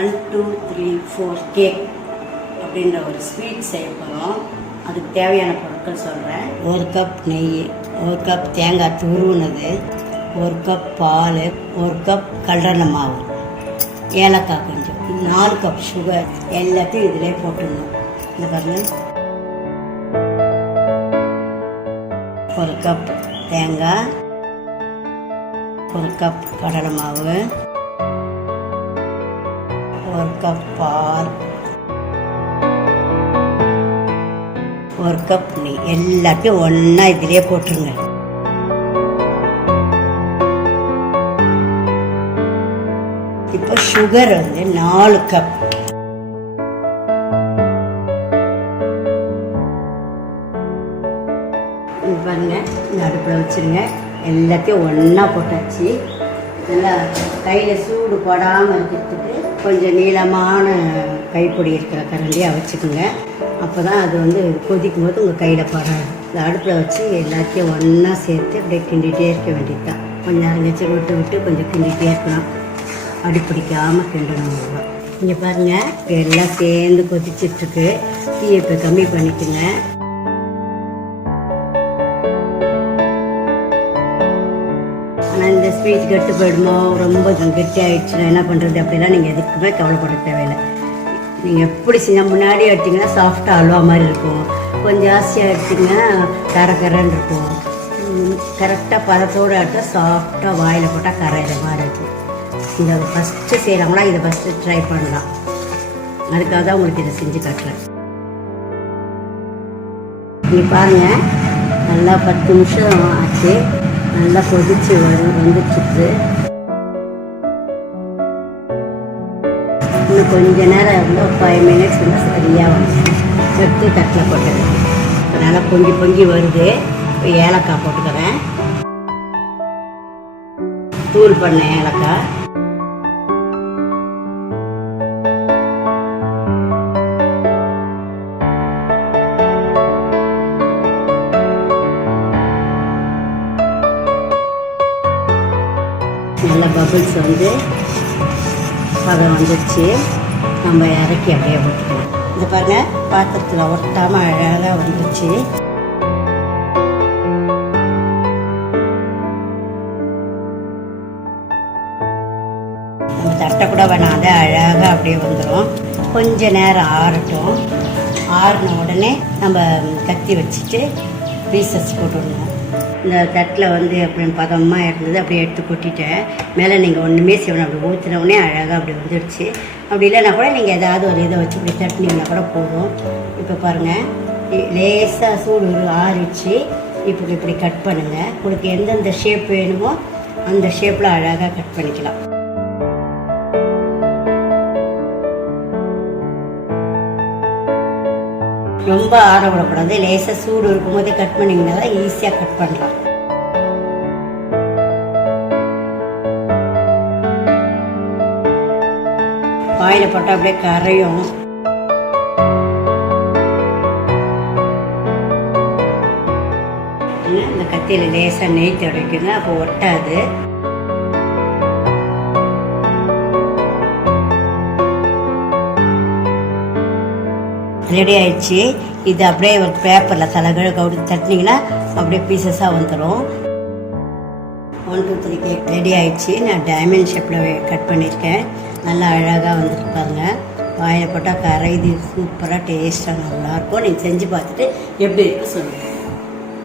1 2 3 4 cake அப்படின்ற ஒரு sweet செய்ய போகிறோம். அதுக்கு தேவையான பொருட்கள் சொல்கிறேன். 1 கப் நெய், 1 கப் தேங்காய் துருவுனது, 1 கப் பால், 1 கப் கடலை மாவு, ஏலக்காய் கொஞ்சம், 4 கப் சுகர், எல்லாத்தையும் இதிலே போட்டுடணும். இந்த பாருங்கள், 1 கப் தேங்காய், 1 கப் கடலை மாவு, 1 கப் பால், 1 கப் நெய், எல்லாத்தையும் ஒன்றா இதிலே போட்டுருங்க. இப்போ சுகர் 4 கப், பாருங்க, இந்த அடுப்பில் வச்சுருங்க. எல்லாத்தையும் ஒன்றா போட்டாச்சு. நல்லா கையில் சூடு போடாமல் இருக்கிறதுக்கு கொஞ்சம் நீளமான கைப்பொடி இருக்கிற கரண்டியாக வச்சுக்கோங்க. அப்போ தான் அது கொதிக்கும் போது உங்கள் கையில் படாது. இந்த அடுப்பில் வச்சு எல்லாத்தையும் ஒன்றா சேர்த்து அப்படியே கிண்டிகிட்டே இருக்க வேண்டியது தான். கொஞ்சம் நேரம் கழிச்சு விட்டு விட்டு கொஞ்சம் கிண்டிகிட்டே இருக்கலாம். அடிப்பிடிக்காமல் கிண்டணும். இங்கே பாருங்கள், இப்போ எல்லாம் சேர்ந்து கொதிச்சிட்ருக்கு. தீயை இப்போ கம்மி பண்ணிக்கோங்க. ஆனால் இந்த ஸ்வீட் கெட்டு போயிடுமோ, ரொம்ப கெட்டி ஆகிடுச்சுன்னா என்ன பண்ணுறது அப்படிலாம் நீங்கள் எதுக்குமே கவலைப்பட தேவையில்லை. நீங்கள் எப்படி செஞ்சால் முன்னாடி எடுத்திங்கன்னா சாஃப்டாக அல்வா மாதிரி இருக்கும். கொஞ்சம் ஜாஸ்தியாக எடுத்திங்கன்னா கரன்னு இருக்கும். கரெக்டாக பதத்தோடு எடுத்தால் சாஃப்டாக வாயில் போட்டால் கரையிற மாதிரி இருக்கும். இதை ஃபஸ்ட்டு செய்கிறாங்களா, இதை ஃபஸ்ட்டு ட்ரை பண்ணலாம். அதுக்காக தான் உங்களுக்கு இதை செஞ்சு காட்டுறேன். இங்கே பாருங்கள், நல்லா 10 நிமிஷம் ஆச்சு. நல்லா கொதிச்சு வந்துடுச்சு. இன்னும் கொஞ்ச நேரம் 5 மினிட்ஸ் சரியாக வந்து எடுத்து தட்டில் போட்டது. இப்போ நல்லா பொங்கி பொங்கி வருது. இப்போ ஏலக்காய் போட்டுக்கிறேன். தூள் பண்ண ஏலக்காய், நல்ல பபிள்ஸ் பதம் வந்துடுச்சு. நம்ம இறக்கி அப்படியே போட்டுக்கலாம். இந்த பாருங்கள், பாத்திரத்தில் ஒட்டாமல் அழகாக வந்துடுச்சு. நம்ம தட்டை கூட வேணாம், அதை அழகாக அப்படியே வந்துடும். கொஞ்ச நேரம் ஆறட்டும். ஆறின உடனே நம்ம கத்தி வச்சுட்டு பீசஸ் போட்டுடணும். இந்த தட்டில் அப்படின்னு பதமாக இருந்தது. அப்படியே எடுத்து கொட்டிட்டேன். மேலே நீங்கள் ஒன்றுமே செய்யணும். அப்படி ஊற்றினவுடனே அழகாக அப்படி வந்துடுச்சு. அப்படி இல்லைன்னா கூட நீங்கள் ஏதாவது ஒரு இதை வச்சு இப்படி தட்டினீங்கன்னா கூட போதும். இப்போ பாருங்கள், லேசாக சூடு ஆறிச்சு. இப்படி கட் பண்ணுங்கள். உங்களுக்கு எந்தெந்த ஷேப் வேணுமோ அந்த ஷேப்பில் அழகாக கட் பண்ணிக்கலாம். ரொம்ப ஆற விடக்கூடாது. லேசாக சூடு இருக்கும் போதே கட் பண்ணிங்கன்னா தான் ஈஸியாக கட் பண்ணலாம். வாயில் போட்டால் அப்படியே கரையும். இந்த கத்தியில் லேசாக நெய் தடவிக்குங்க, அப்போ ஒட்டாது. ரெடி ஆயிடுச்சு. இது அப்படியே ஒரு பேப்பரில் தலைகீழ கவுத்து தட்டினீங்கன்னா அப்படியே பீசஸாக வந்துடும். 1 2 3 கேக் ரெடி ஆயிடுச்சு. நான் டைமண்ட் ஷேப்பில் கட் பண்ணியிருக்கேன். நல்லா அழகாக வந்துட்டு பாருங்க. வாயில் போட்டால் கரைது. சூப்பராக டேஸ்ட்டாக நல்லாயிருக்கும். நீங்கள் செஞ்சு பார்த்துட்டு எப்படி இருக்குன்னு சொல்லுங்கள்.